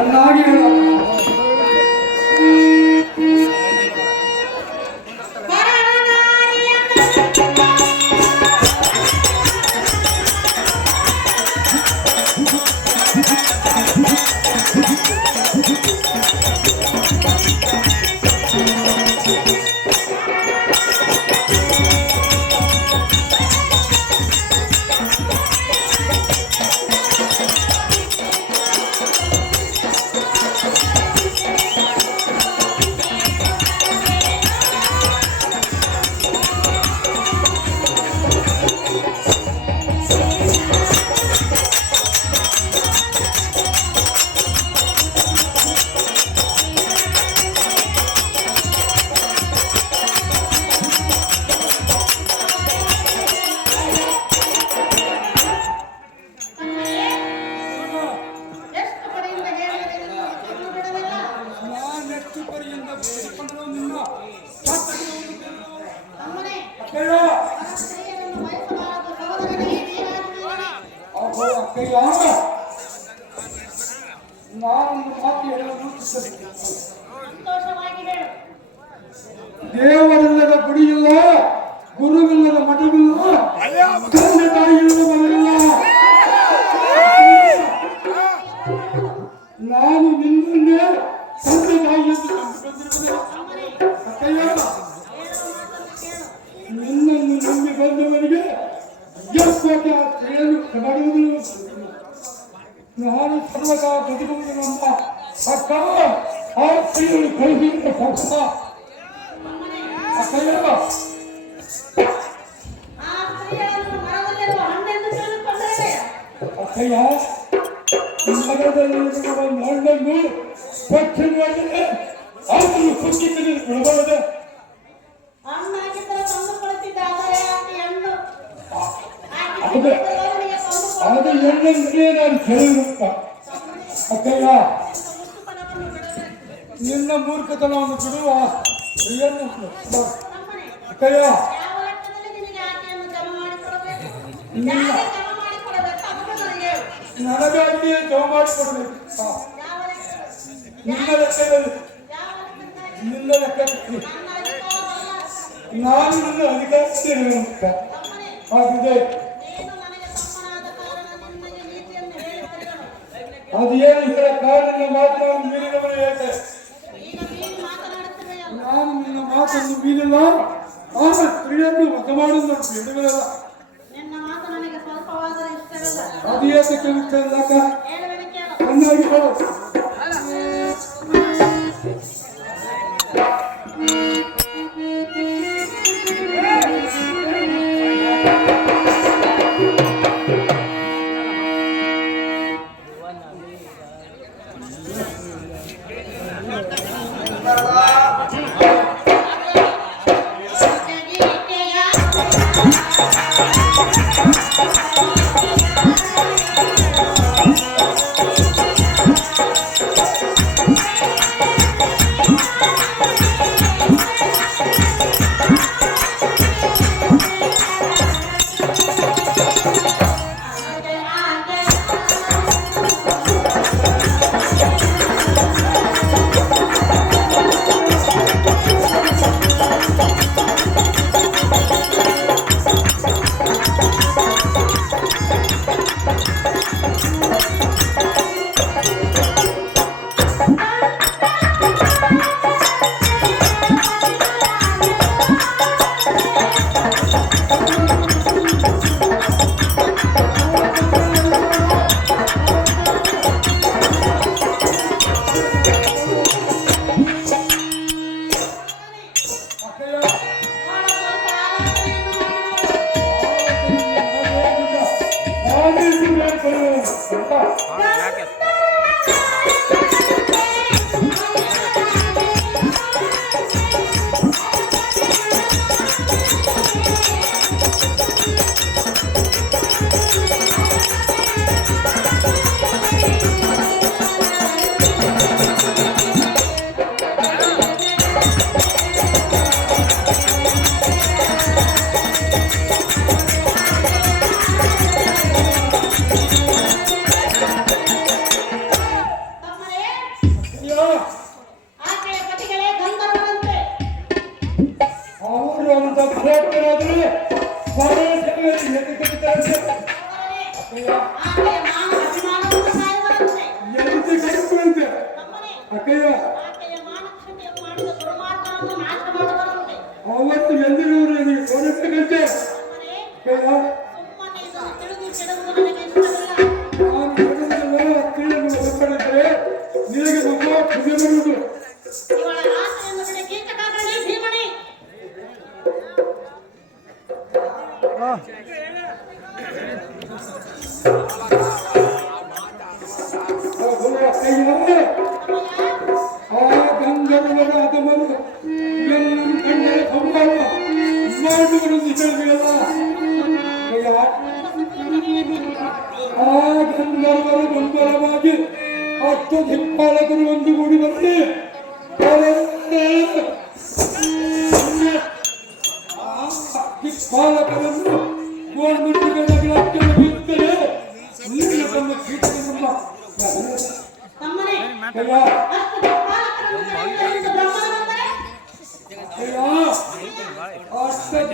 ಚೆನ್ನಾಗಿ ದೇವರಿಲ್ಲದ ಗುಡಿಯಿಲ್ಲ, ಗುರುವಿಲ್ಲದ ಮಠವಿಲ್ಲ, ತಂದೆ ತಾಯಿಯಿಲ್ಲದ ಮನೆಯಿಲ್ಲ. ನಾನು ನಿನ್ನನ್ನೇ ತಂದೆ ತಾಯಿಯನ್ನು ನಿನ್ನನ್ನು ನಂಬಿ ಬಂದವರಿಗೆ ಮಾಡುವುದಿಲ್ಲ. ನಾನು ಸರ್ವದಾ ಬದುಕುವುದು ನಮ್ಮ ಅಕ್ಕ ಆ ಸ್ತ್ರೀಯನ್ನು ಕಳಿಸಿದ ಪಕ್ಷ ಅಕ್ಕಯ್ಯ ಅಕ್ಕಯ್ಯ ನಗರದಲ್ಲಿರುವ ಹಣ್ಣನ್ನು ಪಕ್ಷಿಗಳಿಗೆ ಅದನ್ನು ಕುಕ್ಕಿಸಿ ಬಿಡಬಾರದೆ. ಅದು ಎಣ್ಣೆ ನಾನು ಕೇಳಿರುತ್ತ ಅಕ್ಕಯ್ಯ, ನಿನ್ನ ಮೂರ್ಖತನವನ್ನು ಬಿಡುವ ಅಕ್ಕಯ್ಯ. ನನಗಾಗಿಯೇ ಜಮ ಮಾಡಿಕೊಡಬೇಕು. ನಿನ್ನ ಲೆಕ್ಕದಲ್ಲಿ ನಾನು ನನ್ನ ಅಧಿಕಾರಕ್ಕೆ ಆಗಿದೆ. ಅದೇನು ಇದರ ಕಾರಣ ಮಾತನಾಡಿ ಮೀರಿದವನು ಏಕೆ? ನಾನು ನಿನ್ನ ಮಾತನ್ನು ಮೀರಿಲ್ಲ. ಆಗ ಸ್ತ್ರೀಯನ್ನು ವಶ ಮಾಡುವುದು ಬಿಡುವುದಿಲ್ಲ. ಅದು ಏಕೆ ಇಷ್ಟ ಇಲ್ಲಕ್ಕ? ಚೆನ್ನಾಗಿ ಹೇಳು. ಆಕೆಯ ಪತಿಗಳೇ ಗಂಧರ್ವರಂತೆ. ಅವರು ಅಂತ ಭಕ್ತರಾದ್ರೆ ಆಕೆಯ ಮಾನ ಅಭಿಮಾನವನ್ನು ಕಾಯುವರಂತೆ. ಅಕ್ಕಯ್ಯ ಆಕೆಯ ಮಾನಕ್ಷತೆಯನ್ನು ಮಾಡಿದ ದುರ್ಮಾರ್ಗವನ್ನು ನಾಶ ಮಾಡುವರಂತೆ. ಅವತ್ತು ಎಂದಿನವರು ನನಗೆ ತೋರಿಸಬೇಕಂತೆ. ಸುಮ್ಮನೆ ಇದನ್ನು ತಿಳಿದು ಕೆಡುವುದು ನನಗೆ ಇಷ್ಟವಿಲ್ಲ. ನಾನು ಹೇಳಿದ್ದೆಲ್ಲ ತಿಳಿದು ಹೊರಪಡಿದ್ರೆ ನಿನಗೆ ಮಕ್ಕಳ ಪುಣ್ಯ ಬರುವುದು. ಇವಳ ಆಸೆಯನ್ನು ಬಿಡಿ ಕೀಚಕಾಗಲಿ ಭೀಮಣಿ. ಆ ಗಂಧರ್ವರ ಅದಮನು ಎಲ್ಲರೂ ಕಂಡರೆ ಸಂಭಾವ ಮಾಡುವರೆಂದು ಹೇಳಿದೆಯಲ್ಲ. ಆ ಗಂಧರ್ವರ ಬೆಂಬಲವಾಗಿ 10 ದಿಕ್ಪಾಲಕರು ಒಂದುಗೂಡಿ ಬರಲಿ. ದಿಕ್ಪಾಲಕರನ್ನು ಗೋರ್ಮೆಂಟ್ಗಳಾಗಿರುತ್ತದೆ. ನೀನು ತಮ್ಮ ಕೀಟದಿಂದ ತಮ್ಮನೇ ಅಷ್ಟು ದಿಕ್ಪಾಲಕರನ್ನು ಕರೆಯುವುದರಿಂದ ಬ್ರಹ್ಮನ ಬಂದರೆ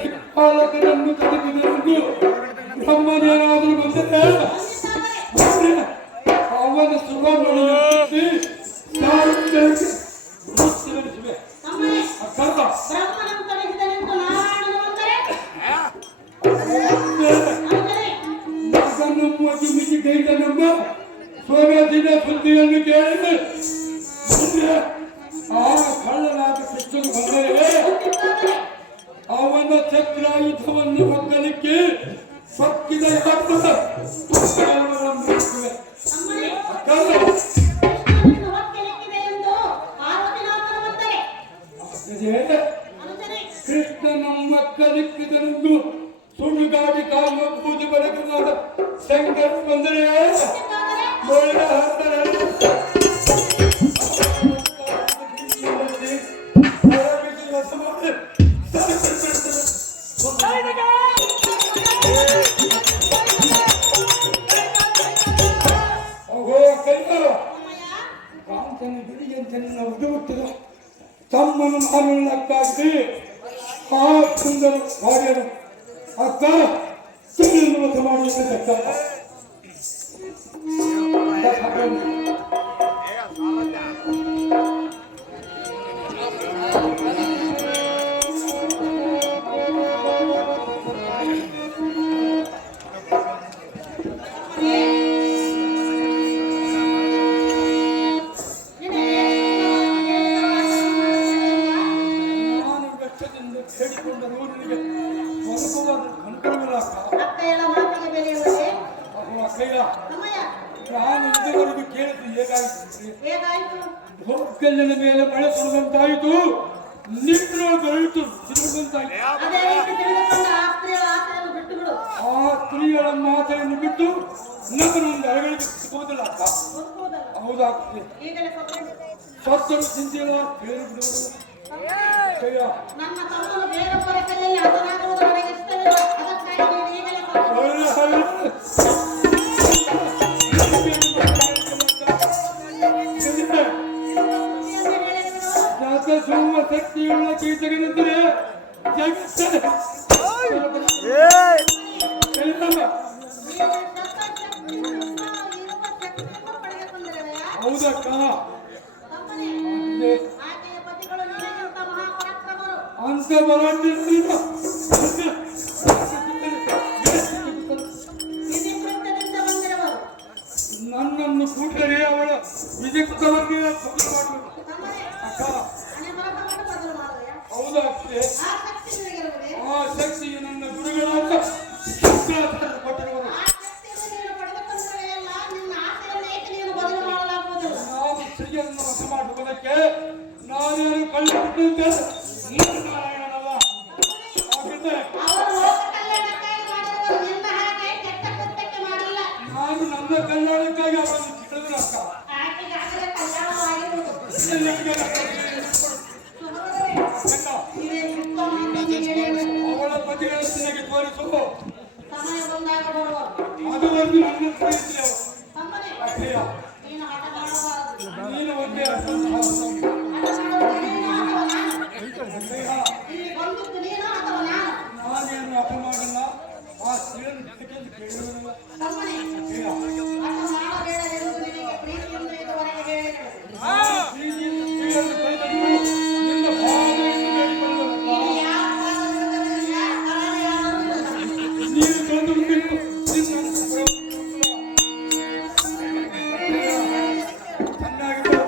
ದಿಕ್ಪಾಲಕರನ್ನು ಕರೆದಿರುವುದು ಬ್ರಹ್ಮನೇನಾದರೂ ಬಂದರೆ ಅವನ ಸುಖಮಣಿಸಿ ತಮ್ಮನೇ ಬ್ರಹ್ಮನನ್ನು ಕರೆಸಿದನೆಂದು ನಾರಾಯಣನು ಬಂದರೆ ಮಗನಮ್ಮ ಮಿತಿ ಕೈದನಮ್ಮ ಸೋಮೇದಿನ ಸುದ್ದಿಯನ್ನು ಕೇಳಿ ಆ ಕಳ್ಳನಾದ ಕೃಷ್ಣನು ಬಂದರೆ ಅವನ ಚಕ್ರಾಯುಧವನ್ನು ಹೊಕ್ಕಲಿಕ್ಕೆ ಸೊಕ್ಕಿದ ಕೃಷ್ಣನ ಮಕ್ಕಳಿಕ್ಕಿದನೆಂದು ಸುಳ್ಳುಗಾಡಿ ಕಾಯುವ ಪೂಜೆ ಬರಕನಾದ ಶಂಕರ ಬಂದರೆ ತಮ್ಮನ್ನು ಮಾನವನಕ್ಕಾಗಿ ಆ ಸುಂದರ ಭಾಗ್ಯನು ಅಕ್ಕ ಮತ ಮಾಡಿ ಹೇಳಿಕೊಂಡರು ನಿನಗೆ ಅಕ್ಕಯ್ಯನ ಮಾತಿಗೆ ಬೆಲೆ ಇರುವುದೇ? ಅಕ್ಕಯ್ಯ ಅಮ್ಮಯ್ಯ ನಾನು ಇದುವರೆಗೂ ಕೇಳಿದ್ದು ಹೇಗಾಯಿತು? ಹೇಗಾಯಿತು? ಹೊಕ್ಕಲ್ಲಿನ ಮೇಲೆ ಮಳೆ ಸುರಿದಂತಾಯಿತು, ನಿನ್ನೊಳಗೆ ಬರಲಿತ್ತು ತಿರುಗುವಂತಾಯಿತು. ಅದೇ ರೀತಿ ತಿಳಿದುಕೊಂಡ ಆ ಸ್ತ್ರೀಯ ಆಸೆಯನ್ನು ಬಿಟ್ಟು ಬಿಡು. ಆ ಸ್ತ್ರೀಯರ ಮಾತೆಯನ್ನು ಬಿಟ್ಟು ನನ್ನೊಂದು ಅರಗಳಿಗೆ ಸಿಗುವುದಿಲ್ಲ ಅಕ್ಕ. ಹೌದಾಗ್ತದೆ. ಈಗಲೇ ಸತ್ತರು ಚಿಂತೆಲ್ಲ ಬೇರೆ ಬಿಡುವುದು. ನನ್ನ ತಮ್ಮನು ಬೇರೊಬ್ಬರ ಕೈಯಲ್ಲಿ ಹತನಾಗುವುದು ನನಗೆ ಇಷ್ಟವಿಲ್ಲ. ಅದಕ್ಕಾಗಿ ನೀನು ಈಗಲೇ ಸೋಮ ಶಕ್ತಿಯುಳ್ಳ ಕೀಟಗನೆಂದರೆ ಹೌದಕ್ಕ. ಅಂತ ಬರಾಟಿರ್ಲಿಲ್ಲ. ನನ್ನನ್ನು ಕೂಡಲೇ ಅವಳ ವಿಜಕ್ತವನ್ನೇ ಮಾಡುವುದು ಅಕ್ಕ. ಹೌದಾಗ್ತದೆ. ಆ ಶಕ್ತಿಯು ನನ್ನ ಗುರುಗಳಾದ ಕೊಟ್ಟಿರುವುದು. ನಾವು ಸ್ತ್ರೀಯನ್ನು ವಶ ಮಾಡುವುದಕ್ಕೆ ನಾನೇನು ಕಳ್ಳಿಬಿಟ್ಟಿದ್ದೆ ನಾರಾಯಣನಲ್ಲ. ನಾನು ನನ್ನ ಕಲ್ಯಾಣಕ್ಕಾಗಿ ಅವರನ್ನು ಬಿಟ್ಟಿದ್ರು ಅಕ್ಕ. ಅವಳ ಪತಿಗಳನ್ನು ನನಗೆ ತೋರಿಸು. ಅದುವರೆಗೂ ನನ್ನ ಪ್ರೀತಿ ಅಕ್ಕಯ್ಯ. ನೀನು ಒಂದೇ ಅರ್ಥವಂತಹ ಅದು ಮಾಡುವುದು ನೀನು ಅಥವಾ ನಾನು? ಅಕ್ಕಯ್ಯ, ಇಲ್ಲಿ ಬಂದದ್ದು ನೀನು ಅಥವಾ ನಾನು? ನಾನೇನು ಅಪ ಮಾಡಲ್ಲ, ಆ ಸ್ತ್ರೀಯನ್ನು ಬೇಕೆಂದು ಕೇಳುವುದಿಲ್ಲ. ತಮ್ಮನೇ, ಅಕ್ಕಯ್ಯ, ಅಥ ಮಾಡಬೇಡದಿರುವುದು ನಿನಗೆ ಪ್ರೀತಿಯಿಂದ ಇದುವರೆಗೆ ಹೇಳಿದೆ. ಪ್ರೀತಿಯಿಂದ ಸ್ತ್ರೀಯನ್ನು ಕೈಗೊಂಡು ನಿನ್ನ ಭಾವನೆಯನ್ನು ಬೇಡಿಕೊಳ್ಳುವುದಲ್ಲ. ನೀನು ಯಾವ ಪಾದವಿರುವುದಿಲ್ಲ, ಕಾರಣೆಯಾಗುವುದಿಲ್ಲ. ನೀನು ತಂದು ಬಿಟ್ಟು ನಿನ್ನನ್ನು ಪ್ರಯೋಗಿಸುವುದಿಲ್ಲ. ಚೆನ್ನಾಗಿತ್ತು.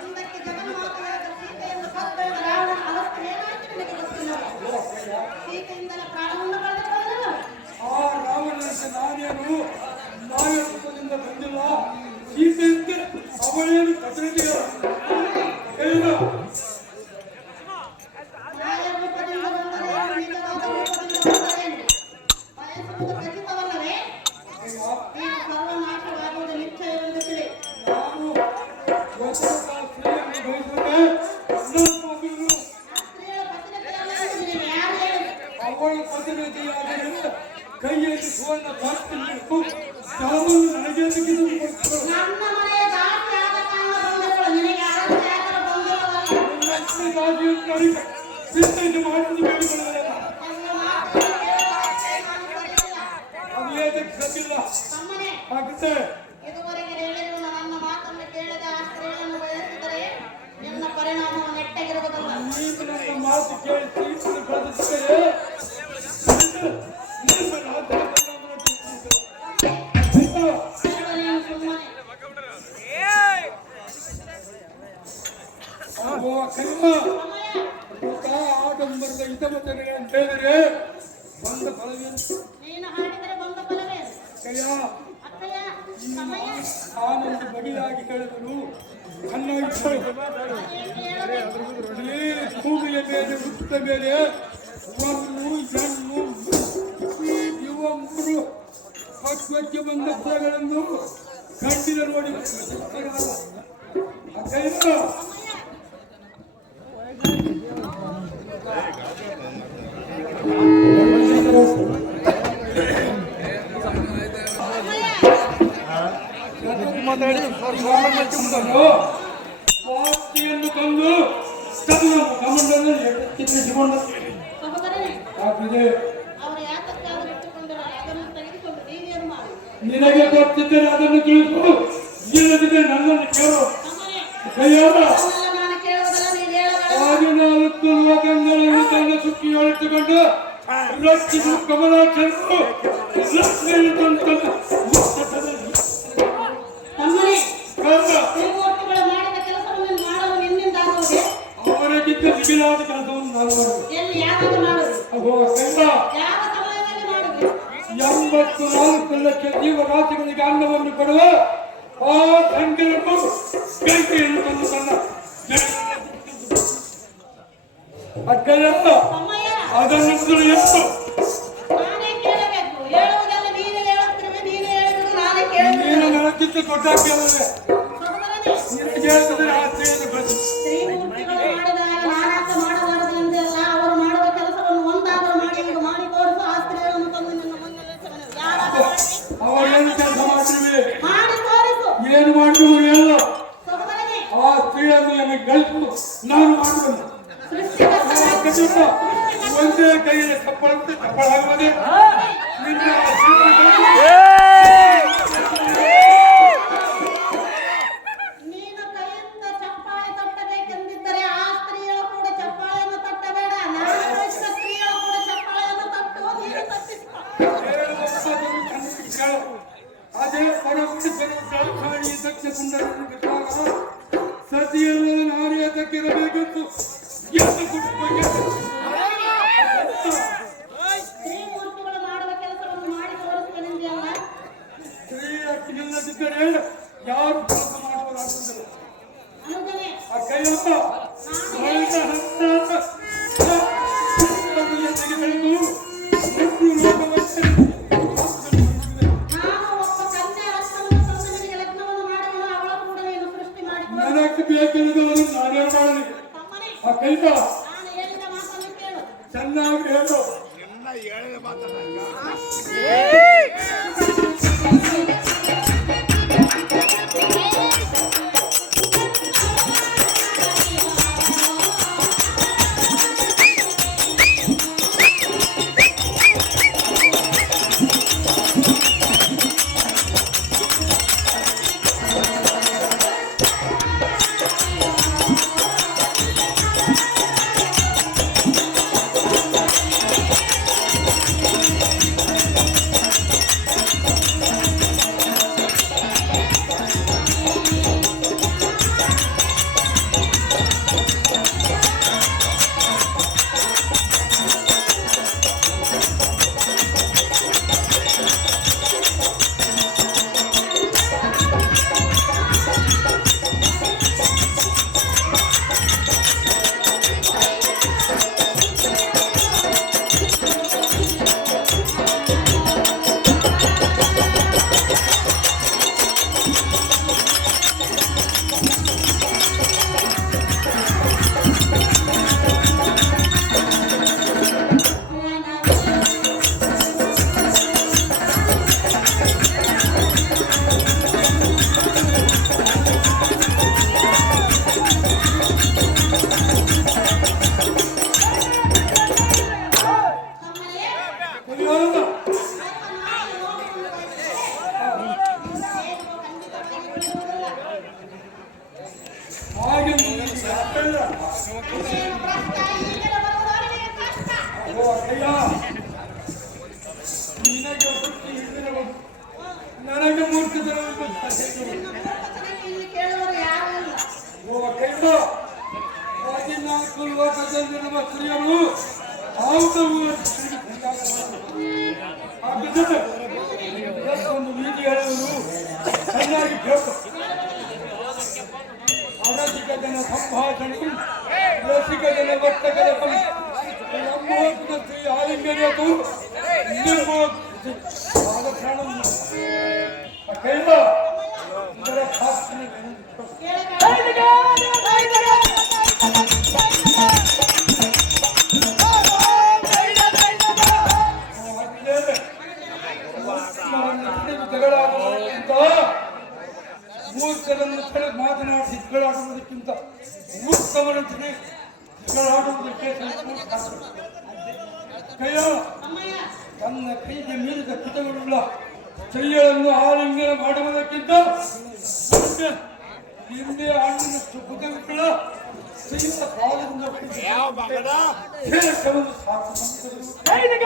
ಹಿಂದಕ್ಕೆ ಜಗನ್ಮಾತೆಯಾದ ಸೀತೆಯನ್ನು ಕೊಂದ ರಾವಣನ ಅವಸ್ಥೆ ಏನಾಯಿತು ನಿನಗೆ ಗೊತ್ತಿಲ್ಲವೇ? ಸೀತೆಯಿಂದಲೇ ಪ್ರಾಣವನ್ನು ಕಳೆದುಕೊಂಡನು. ಆ ರಾವಣನಂತೆ ನಾನೇನು ನಾಯಕತ್ವದಿಂದ ಬಂದಿಲ್ಲ. ಸೀತೆಯಂತೆ ಅವಳೇನು ಕದರಿದೆಯ ಏನು ಮಾಯ ರೂಪದಿಂದ ಬಂದರೇನು, ನಿಜವಾದ ರೂಪದಿಂದ ಬಂದರೇನು? ಬಯಸುವುದು ಖಚಿತವಲ್ಲವೇ? ನೀನು ಸರ್ವನಾಶವಾಗುವುದು ನಿಶ್ಚಯವೆಂದು ತಿಳಿ. ನಾನು ವಚನದ ಸ್ತ್ರೀಯನ್ನು ಬಯಸುವೆ. ನನ್ನ ಮಗಳು ಆ ಸ್ತ್ರೀಯ ಪತಿರತೆಯನ್ನೆಂದು ನಿನಗೆ ಯಾರು ಹೇಳಿದರು? ಅವಳ ಪತಿರತೆಯಾದರೆ ಕೈಯಲ್ಲಿ ಸುವರ್ಣ ಪಾತ್ರೆ ಹಿಡಿದು ಸಾವನ್ನು ನನಗೆ ತೆಗೆದುಕೊಡ್ತರು. ನನ್ನ ಮನೆಯ ದಾಸಿಯಾದ ಕಾರಣ ಬಂದವಳು, ನಿನಗೆ ಅರಸೆಯಾಗಲು ಬಂದಿರುವವಳು. ನನ್ನ ದಾಸಿಯನ್ನು ಸಿದ್ಧತೆ ಮಾಡುವುದು ಬೇಡಿಕೊಳ್ಳುವುದಲ್ಲ. ನನ್ನ ಮಾತನ್ನು ಕೇಳುವವರಿಗೆ ನಾನು ಬರೆಯಲ್ಲ. ಅದು ಏತಕ್ಕೆ ಗೊತ್ತಿಲ್ಲ. ತಮ್ಮನೇ, ಹಾಗುತ್ತೆ ಇದುವರೆಗೆ ಹೇಳಿರುವ ನನ್ನ ಮಾತನ್ನು ಕೇಳದ ಆ ಸ್ತ್ರೀಯನ್ನು ಬಯಸಿದರೆ ನಿನ್ನ ಪರಿಣಾಮವು ನೆಟ್ಟಗಿರುವುದಲ್ಲ. ನೀನು ನನ್ನ ಮಾತು ಕೇಳಿ ತೀರ್ಪನ್ನು ಪಡೆದಿದ್ದರೆ ನಿಮ್ಮ ರಾಜ್ಯದ ಪರಿಣಾಮವನ್ನು ತಿಳಿಸುವುದು. ಈಗ ನೀನು ಸುಮ್ಮನೆ ಅಹೋ ಕರ್ಮ ಆಡಂಬರದ ಹಿತಮತನೆ ಅಂತ ಹೇಳಿದ್ರೆ ಬಂದ ಫಲವೇನು? ನೀನು ಹಾಡಿದರೆ ಬಂದ ಫಲವೇ? ಕೈಯ ಅತ್ತಯ್ಯ, ಸಮಯ ಆನಂದ ಬಗೆಯಾಗಿ ಹೇಳಿದನು. ಕಣ್ಣಾಗಿ ಏಕೆ ಹೇಳಬೇಕು? ಭೂಮಿಯ ಮೇಲೆ ಹುಟ್ಟಿದ ಮೇಲೆ ಒಂದು ಹೆಣ್ಣು ಇವ ಮೂರು ಪಕ್ವಕ್ಕೆ ಬಂದ ಫಲಗಳನ್ನು ಗಂಡಿನ ನೋಡಿ ಸ್ವಾತಿಯನ್ನು ತಂದು ಕಮಂಡನ್ನು ಚಿತ್ರಿಸಿಕೊಂಡು ಸಹೋದರನೇ, ಹಾಕಿದೆ. ಅವರು ಯಾತಕ್ಕಾದರೂ ಇಟ್ಟುಕೊಂಡರು, ಅದನ್ನು ತೆಗೆದುಕೊಂಡು ನೀವೇನು ಮಾಡಿ? ನಿನಗೆ ಗೊತ್ತಿದ್ದರೆ ಅದನ್ನು ತಿಳಿಸು, ಇಲ್ಲದಿದ್ದರೆ ನನ್ನನ್ನು ಕೇಳು. ತಮ್ಮನೇ, ಕೈಯಾದ ಅದನ್ನೆಲ್ಲ ನಾನು ಕೇಳುವುದಲ್ಲ, ನೀನು ಹೇಳಬೇಡ. 14 ಲೋಕಗಳನ್ನು ತನ್ನ ಸುಖಿಯೊಳಿತುಕೊಂಡು ರಕ್ಷಿಸು ಕಮಲಾಕ್ಷರು ಲಕ್ಷ್ಮಿಯನ್ನು ತಂದು ತಮ್ಮನೇ, ಕಂದ ತ್ರಿಮೂರ್ತಿಗಳು ಮಾಡಿದ ಕೆಲಸವನ್ನು ಮಾಡಲು ನಿನ್ನಿಂದಾಗುವುದೇ? ಅವರಿಗಿದ್ದ ಮಿಗಿಲಾದ ಕೆಲಸವನ್ನು ನಾನು ಮಾಡುವೆ. ಎಲ್ಲಿ ಯಾವಾಗ ಮಾಡುವುದು? ಅಹೋ ಕಂದ, ಯಾವ ಸಮಯದಲ್ಲಿ ಮಾಡುವುದು? 84 ಲಕ್ಷ ಜೀವರಾಶಿಗಳಿಗೆ ಅನ್ನವನ್ನು ಕೊಡುವ ಆ ಸಂಖ್ಯೆಯನ್ನು ಕೈಕೆಯನ್ನು ತಂದು ತನ್ನ ಅಕ್ಕಯ್ಯ ಅಮ್ಮಯ್ಯ ಅದನ್ನು ಎಷ್ಟು ನಾನೇ ಕೇಳಬೇಕು ಹೇಳುವುದೆಲ್ಲ ನೀನೇ ಹೇಳುತ್ತಿರುವೆ ನೀನೇ ಹೇಳಿದ್ರು ನಾನೇ ಕೇಳಬೇಕು ನೀನು ನನಗಿಂತ ದೊಡ್ಡ ಕೇಳಿದ್ರೆ ಸಹೋದರನೇ ನಿನಗೆ ಹೇಳಿದ್ರೆ ಆ ಸ್ತ್ರೀಯನ್ನು ಬೆಳೆಸಿ ಶ್ರೀಮೂರ್ತಿಗಳು ಮಾಡಿದಾಗ ನಾನಾಕ ಮಾಡಬಾರದು ಎಂದಲ್ಲ ಅವರು ಮಾಡುವ ಕೆಲಸವನ್ನು ಒಂದಾದರೂ ಮಾಡಿ ಈಗ ಮಾಡಿ ತೋರಿಸು ಆ ಸ್ತ್ರೀಯನ್ನು ತಂದು ನಿನ್ನ ಮುಂದೆ ನಿಲ್ಲಿಸುವೆನು. ಯಾರಾಗ ಮಾಡಿ? ಅವ ಏನು ಕೆಲಸ ಮಾಡ್ತೀವಿ ಮಾಡಿ ತೋರಿಸು ಏನು ಮಾಡಿದ್ರು ಹೇಳು ಸಹೋದರನೇ ಆ ಸ್ತ್ರೀಯನ್ನು ನನಗೆ ಗಳಿಸು ನಾನು ಮಾಡುವೆನು ಸೃಷ್ಟಿಕರ್ತನಾದ ಒಂದೇ ಕೈಯಲ್ಲಿ ಚಪ್ಪಳಂತೆ ಚಪ್ಪಳಾಗುವುದೇ ನಿನ್ನ ನೀನು ಕೈಯಿಂದ ಚಪ್ಪಾಳೆ ತಟ್ಟಬೇಕೆಂದಿದ್ದರೆ ಆ ಸ್ತ್ರೀಯಳು ಕೂಡ ಚಪ್ಪಾಳೆಯನ್ನು ತಟ್ಟಬೇಡ ನಾನು ಕಳಿಸಿದ ಸ್ತ್ರೀಯಳು ಕೂಡ ಚಪ್ಪಾಳೆಯನ್ನು ತಟ್ಟು ನೀನು ತಟ್ಟಿಸು ಅದೇ ಪರಮಾಣಿ ಸತ್ಯ ಕುಂಡ ಸತಿಯನ್ನು ನಾನೇ ತಕ್ಕಿರಬೇಕೆಂದು ಶ್ರೀಮೂರ್ತಿಗಳು ಮಾಡುವ ಕೆಲಸವನ್ನು ಮಾಡಿ ತೋರಿಸುವೆನೆಂದಲ್ಲ ಸ್ತ್ರೀಯ ನಿಲ್ಲದಿದ್ದರೆ ಯಾರು ಕೆಲಸ ಮಾಡುವುದಾಗುವುದಿಲ್ಲ ಅನುಜನೇ ಆ ಕೈಯಪ್ಪ ನಾನು ಒಬ್ಬ ಕನ್ಯೆ ರತ್ನವನ್ನು ತಂದು ನಿನಗೆ ಲಗ್ನವನ್ನು ಮಾಡುವೆನು ಅವಳ ಕೂಡ ನೀನು ಸೃಷ್ಟಿ ಮಾಡಿ ನನಗೆ ಬೇಕೆಂದವರು ನಾನೇ ಮಾಡಲಿ ತಮ್ಮನೇ ಆ ಕೈತ ನಾನು ಹೇಳಿದ ಮಾತನ್ನು ಕೇಳು ಚೆನ್ನಾಗಿ ಹೇಳು ಹಾಗೆ ನನಗೆ ಮೂರ್ತಿ ಹದಿನಾಲ್ಕು ಲೋಕದಲ್ಲಿ ನಮ್ಮ ಸ್ತ್ರೀಯರು ಒಂದು ನೀತಿ ಹೇಳುವುದು ಚೆನ್ನಾಗಿ ಕೇಳು ಅರಸಿಕ ಜನ ಸಂಭಾಷಣೆ ರಸಿಕ ಜನ ವರ್ತಕಲಕಂ ನಮ್ಮೋತ್ನ ಶ್ರೀ ಆಲಿಂಗರ್ಯತು ಪಾದಕ್ಷಾಣಂ ಕೈಲ ಇದರ ಶಾಸ್ತ್ರ ಮೂರ್ಖರನ್ನು ಕಡೆ ಮಾತನಾಡಿ ಹಿಗ್ಗಳಾಡುವುದಕ್ಕಿಂತ ಮೂರ್ಖವರ ಜೊತೆ ಹಿಗ್ಗಳಾಡುವುದಕ್ಕೆ ಕೈಯ ತನ್ನ ಕೈಗೆ ಮೀರಿದ ಕಿತಗಳುಳ್ಳ ಸ್ತ್ರೀಯರನ್ನು ಆಲಿಂಗನ ಮಾಡುವುದಕ್ಕಿಂತ ಹಿಂದೆ ಹಣ್ಣಿನಷ್ಟು ಕುತಗಳ ಸ್ತ್ರೀಯ ಕಾಲದಿಂದ ಹೇಳಕ್ಕವನ್ನು ಸಾಕು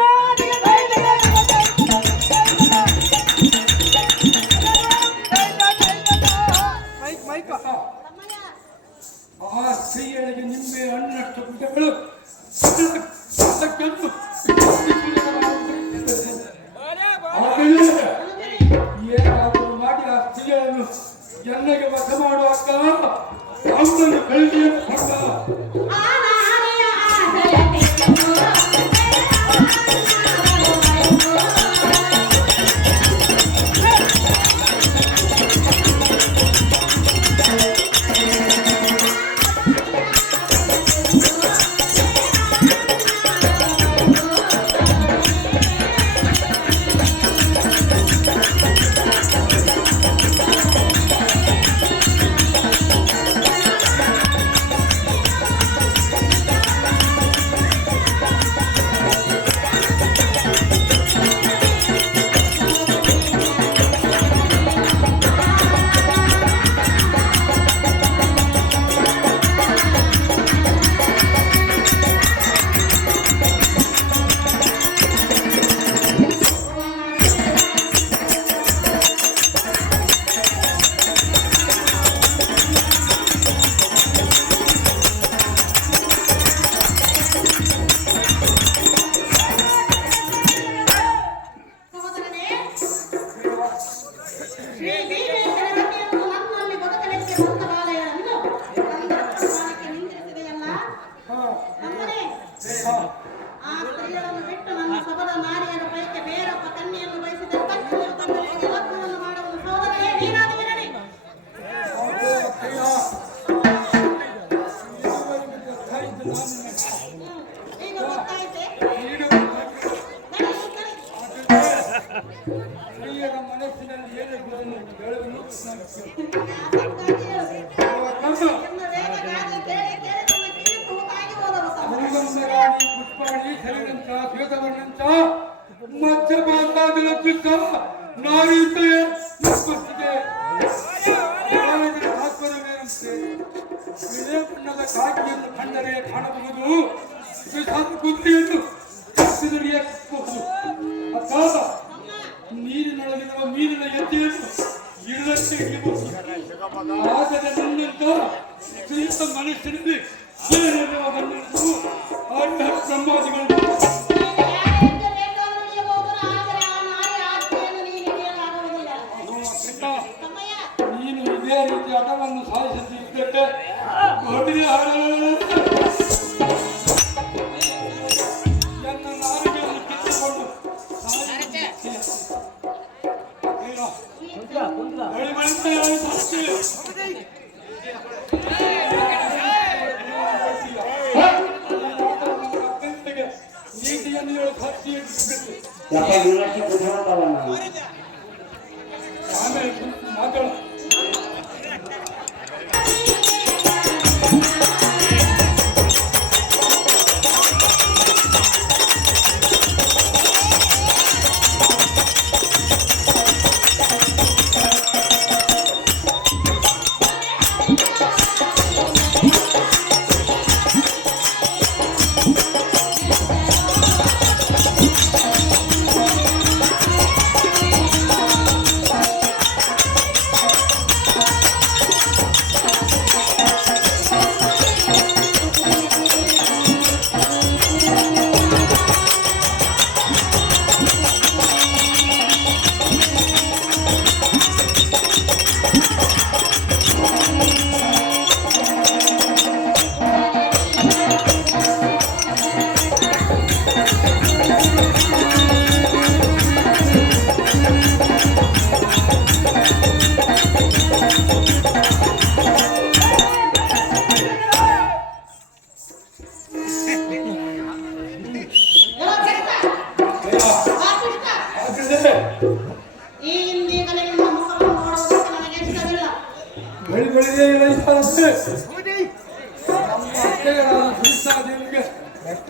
ಆ ಸ್ತ್ರೀಯರಿಗೆ ನಿಂಬೆ ಹಣ್ಣಿನಷ್ಟು ಕುಟಗಳು ಏನಾದರೂ ಮಾಡಿ ಆ ಸ್ತ್ರೀಯನ್ನು ಎಣ್ಣೆಗೆ ವಶ ಮಾಡುವ ಅಮ್ಮನ ಕೈಗೆಯನ್ನು ಕೊಟ್ಟ ಆನಾರಿಯ ಆಸೆಯ ಕಿತ್ತು ಸ್ತ್ರೀಯರ ಮನಸ್ಸಿನಲ್ಲಿ ಏನಿರುವುದನ್ನು ಹೇಳುವುದು ರಾಣಿ ಪುಷ್ಪಾಣಿ ಸೆಲೆಗಂತ ಶ್ವೇತವರ್ಣಂತ ಮಧ್ಯಪಾತಾದಿಲಂತ ನಾರೀತೆಯೇ ಮುಪ್ಪತ್ತಿದೆ ತಾತ್ಪರ್ಯವೇನಂತೆ ಬಿಳೆ ಬಣ್ಣದ ಕಾಕಿಯನ್ನು ಕಂಡರೆ ಕಾಣಬಹುದು ಕುದುರೆಯನ್ನು ಕಪ್ಪಿದರಿಯಬಹುದು ಅಥವಾ ನೀರಿನೊಳಗಿರುವ ಮೀನಿನ ಎದ್ದೆಯನ್ನು ಇಡದಂತೆ ಹಿಡಿಯಬಹುದು. ಆದರೆ ನನ್ನಂತ ಶ್ರೀತ ಮನಸ್ಸಿನಲ್ಲಿ ಏನಿರುವುದನ್ನು ಬ್ರಹ್ಮಾದಿಗಳು ನೀನು ಇದೇ ರೀತಿ ಹಠವನ್ನು ಸಾಧಿಸುತ್ತಿದ್ದರೆ ನನ್ನ ನಾಲಿಗೆಯನ್ನು ಕಿತ್ತುಕೊಂಡು ನೀತಿಯನ್ನು ಆಮೇಲೆ ಮಾತಾಡ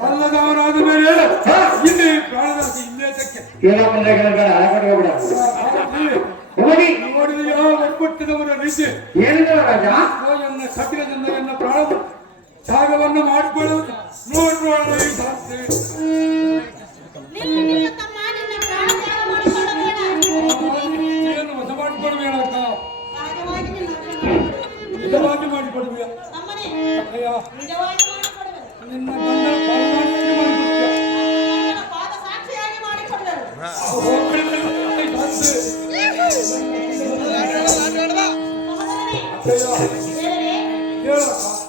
ಅಲ್ಲದವರಾದ ಮೇಲೆ ಇಲ್ಲಿ ಪ್ರಾಣದಾಸಿ ಇನ್ನೇತಕ್ಕೆ ನೋಡಿದೆಯೋ ಒಪ್ಪಟ್ಟಿದವರ ರೀತಿ ಎನ್ನ ಸತ್ಯದಿಂದ ಎನ್ನ ಪ್ರಾಣ ತ್ಯಾಗವನ್ನು ಮಾಡಿಕೊಳ್ಳುವುದು ನೋಡೋಣ ಏನು ಹೊಸ ಮಾಡಿಕೊಡ್ಬೇಡ ನಿಜವಾಗಿ ಮಾಡಿಕೊಡ್ಬೇಕ ನಿನ್ನ ಹೇಳಪ್ಪ